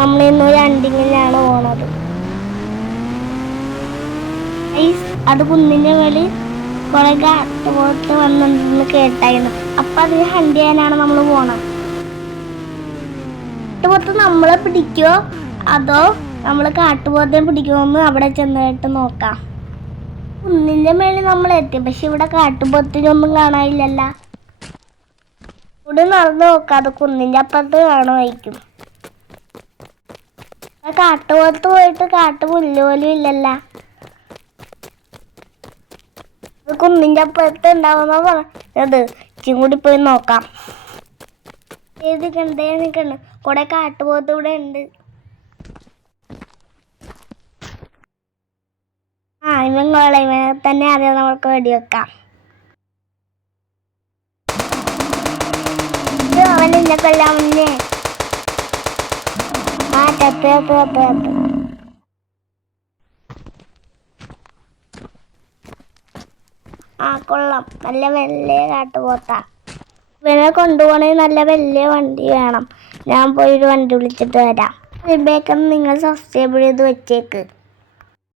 നമ്മളിന്നൊരു ഹണ്ടിങ്ങിലാണ് പോണത്. അത് കുന്നിൻ്റെ മേളിൽ കുറെ കാട്ടുപോത്ത് വന്നിട്ടുണ്ടെന്ന് കേട്ടായിരുന്നു. അപ്പം അതിന് ഹണ്ട് ചെയ്യാനാണ് നമ്മൾ പോണത്. കാട്ടുപോത്ത് നമ്മളെ പിടിക്കുമോ അതോ നമ്മൾ കാട്ടുപോത്തിനെ പിടിക്കുമോന്ന് അവിടെ ചെന്നിട്ട് നോക്കാം. കുന്നിൻ്റെ മേളിൽ നമ്മൾ എത്തി, പക്ഷെ ഇവിടെ കാട്ടുപോത്തിനൊന്നും കാണാനില്ലല്ലോ. ഇവിടെ നടന്ന് നോക്കാതെ കുന്നിൻ്റെ അപ്പുറത്ത് കാണുമായിരിക്കും. കാട്ടുപോത്ത് പോയിട്ട് കാട്ടുപുല്ല് പോലും ഇല്ലല്ലോ. കുന്നിൻ്റെ അപ്പുറത്ത് ഉണ്ടാവുന്ന പറഞ്ഞത് ഇച്ചിരി കൂടി പോയി നോക്കാം. ഏത് കണ്ടേ നിൽക്കണ് കുറെ കാട്ടുപോത്ത് ഇവിടെ ഉണ്ട്. ഇവനെ തന്നെ ആദ്യം നമുക്ക് വെടിവെക്കാം. അവൻ എന്നെ കൊല്ലാൻ മുന്നേ കൊള്ളാം. നല്ല വലിയ കാട്ടുപോത്താ. ഇവനെ കൊണ്ടുപോകണമെങ്കിൽ നല്ല വലിയ വണ്ടി വേണം. ഞാൻ പോയി ഒരു വണ്ടി വിളിച്ചിട്ട് വരാം. ബേക്കൊന്ന് നിങ്ങൾ സബ്സ്ക്രൈബ് ചെയ്ത് വെച്ചേക്ക്.